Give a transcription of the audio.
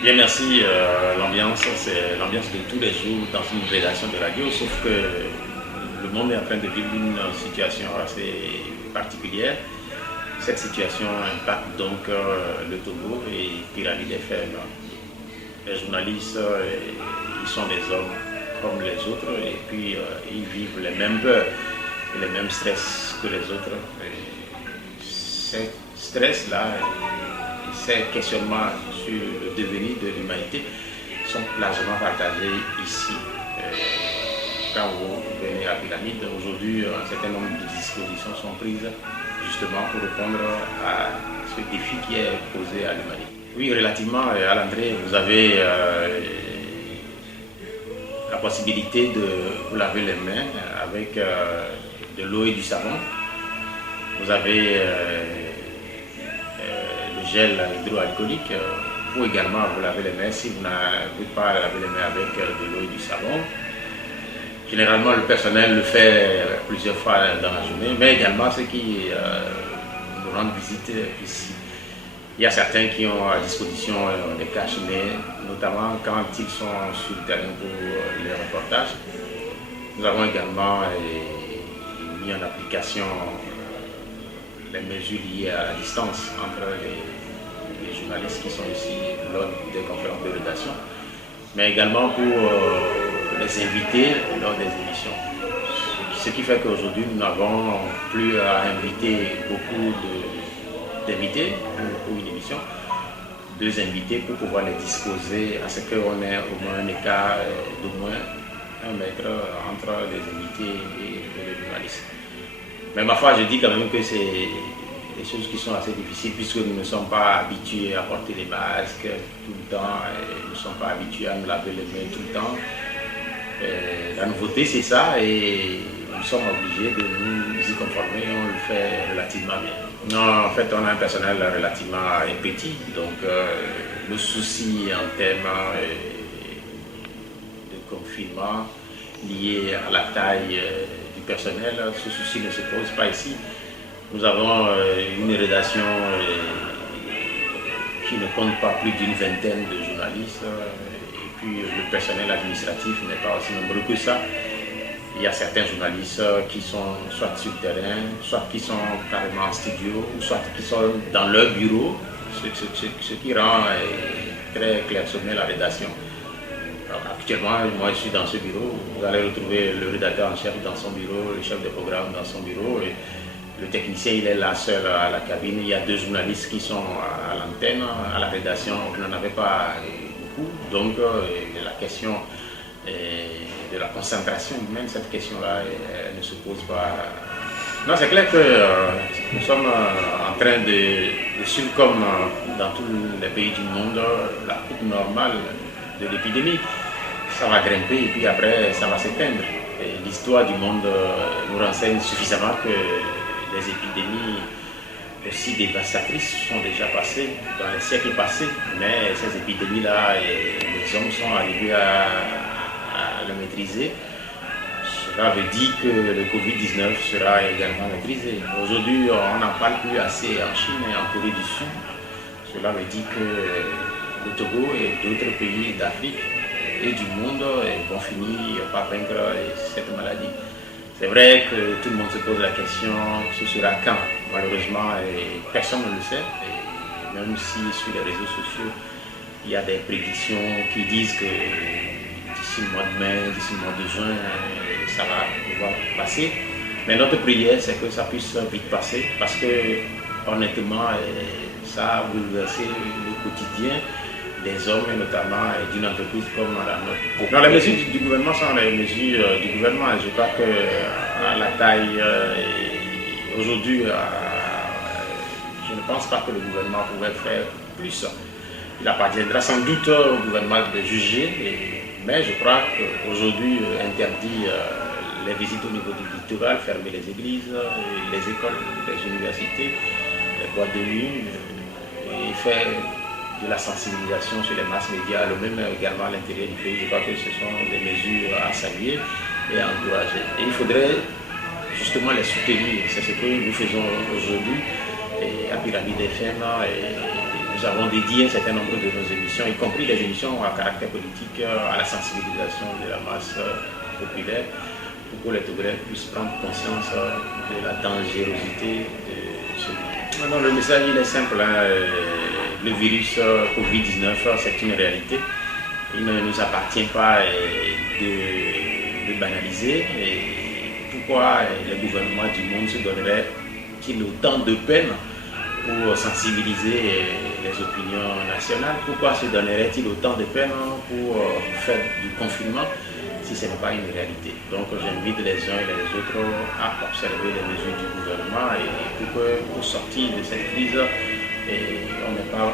Bien, merci. L'ambiance, c'est l'ambiance de tous les jours dans une rédaction de radio, sauf que le monde est en train de vivre une situation assez particulière. Cette situation impacte donc le Togo et Pyramide FM. Les journalistes, ils sont des hommes comme les autres et puis ils vivent les mêmes peurs et les mêmes stress que les autres. Et ces stress-là, ces questionnements sur le devenir de l'humanité sont largement partagés ici. Quand vous venez à Pyramide, aujourd'hui, un certain nombre de dispositions sont prises justement pour répondre à ce défi qui est posé à l'humanité. Oui, relativement à l'entrée, vous avez la possibilité de vous laver les mains avec de l'eau et du savon. Vous avez le gel hydroalcoolique ou également vous laver les mains si vous n'avez pas laver les mains avec de l'eau et du savon. Généralement, le personnel le fait plusieurs fois dans la journée, mais également ceux qui nous rendent visite ici. Il y a certains qui ont à disposition des cache-nez, notamment quand ils sont sur le terrain pour les reportages. Nous avons également mis en application les mesures liées à la distance entre les journalistes qui sont ici lors des conférences de rédaction, mais également pour les invités lors des émissions. Ce qui fait qu'aujourd'hui, nous n'avons plus à inviter beaucoup d'invités pour une émission, deux invités pour pouvoir les disposer à ce qu'on ait au moins un écart d'au moins 1 mètre entre les invités et les journalistes. Mais ma foi, je dis quand même que c'est des choses qui sont assez difficiles puisque nous ne sommes pas habitués à porter les masques tout le temps, et nous ne sommes pas habitués à nous laver les mains tout le temps. La nouveauté, c'est ça, et nous sommes obligés de nous y conformer et on le fait relativement bien. Non, en fait, on a un personnel relativement petit, donc le souci en termes de confinement lié à la taille du personnel, ce souci ne se pose pas ici. Nous avons une rédaction qui ne compte pas plus d'une vingtaine de journalistes. Et puis le personnel administratif n'est pas aussi nombreux que ça. Il y a certains journalistes qui sont soit sur le terrain, soit qui sont carrément en studio, ou soit qui sont dans leur bureau, ce qui rend très clairsemé la rédaction. Alors, actuellement, moi je suis dans ce bureau, vous allez retrouver le rédacteur en chef dans son bureau, le chef de programme dans son bureau, et le technicien il est là seul à la cabine. Il y a deux journalistes qui sont à l'antenne, à la rédaction, vous n'en avez pas beaucoup, donc la question de la concentration, même cette question-là ne se pose pas. Non, c'est clair que nous sommes en train de suivre comme dans tous les pays du monde la courbe normale de l'épidémie. Ça va grimper et puis après ça va s'éteindre. L'histoire du monde nous renseigne suffisamment que les épidémies aussi dévastatrices sont déjà passées dans les siècles passés, mais ces épidémies-là, les hommes sont arrivés à le maîtriser. Cela veut dire que le Covid-19 sera également maîtrisé. Aujourd'hui, on n'en parle plus assez en Chine et en Corée du Sud. Cela veut dire que le Togo et d'autres pays d'Afrique et du monde vont finir par vaincre cette maladie. C'est vrai que tout le monde se pose la question, ce sera quand? Malheureusement, personne ne le sait. Et même si sur les réseaux sociaux, il y a des prédictions qui disent que d'ici le mois de mai, d'ici le mois de juin, ça va pouvoir passer. Mais notre prière, c'est que ça puisse vite passer parce que, honnêtement, ça a bouleversé le quotidien des hommes et notamment d'une entreprise comme la nôtre. Non, les mesures du gouvernement sont les mesures du gouvernement. Je crois que à la taille aujourd'hui, je ne pense pas que le gouvernement pouvait faire plus. Il appartiendra sans doute au gouvernement de juger, mais je crois qu'aujourd'hui, interdire les visites au niveau du littoral, fermer les églises, les écoles, les universités, les boîtes de nuit, et faire de la sensibilisation sur les masses médias, le même également à l'intérieur du pays. Je crois que ce sont des mesures à saluer et à encourager. Et il faudrait justement les soutenir. C'est ce que nous faisons aujourd'hui à Pyramide FM. Et nous nous avons dédié un certain nombre de nos émissions, y compris des émissions à caractère politique, à la sensibilisation de la masse populaire, pour que les Togolais puissent prendre conscience de la dangerosité de ce virus. Non, le message il est simple, hein. Le virus Covid-19, c'est une réalité. Il ne nous appartient pas de banaliser. Et pourquoi les gouvernements du monde se donneraient-ils autant de peine pour sensibiliser les opinions nationales? Pourquoi se donnerait-il autant de peine pour faire du confinement si ce n'est pas une réalité? Donc j'invite les uns et les autres à observer les mesures du gouvernement et pour sortir de cette crise, on n'est pas